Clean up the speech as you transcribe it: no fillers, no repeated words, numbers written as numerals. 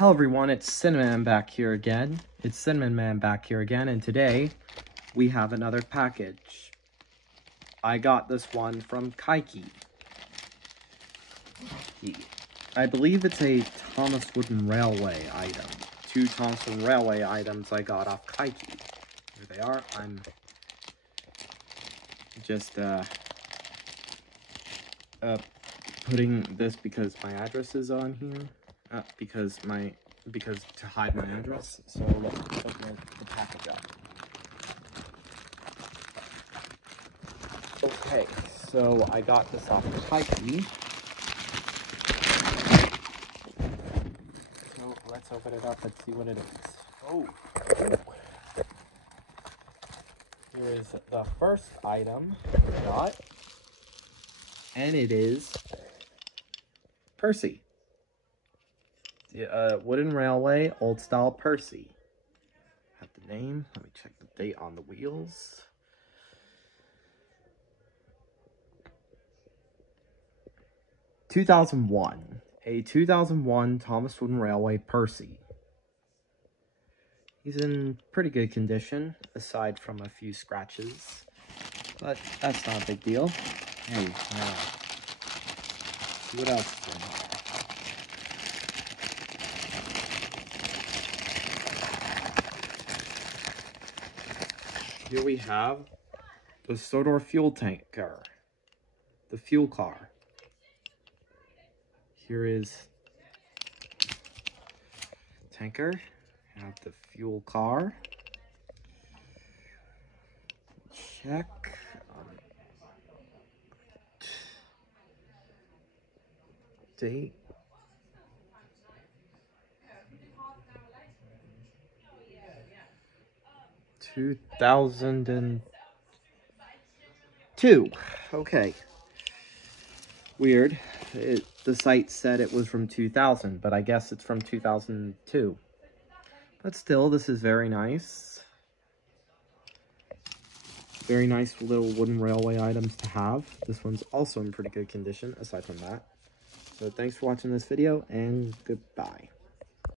Hello everyone, it's Cinnamon Man back here again. And today we have another package. I got this one from Kaikki. I believe it's a Thomas Wooden Railway item. 2 Thomas Wooden Railway items I got off Kaikki. Here they are. I'm just putting this because my address is on here. Because to hide my address. So let's open the package up. Okay, so I got this off Kaikki. So let's open it up and see what it is. Oh, here is the first item I got, and it is Percy. Wooden Railway, old style Percy. Have the name. Let me check the date on the wheels. (2001). A 2001 Thomas Wooden Railway Percy. He's in pretty good condition, aside from a few scratches. But that's not a big deal. Hey, see what else is in here. Here we have the Sodor fuel tanker, the fuel car. Here is tanker, we have the fuel car. Check. Date. (2002). Okay. Weird. The site said it was from 2000, but I guess it's from 2002. But still, this is very nice. Very nice little wooden railway items to have. This one's also in pretty good condition, aside from that. So thanks for watching this video, and goodbye.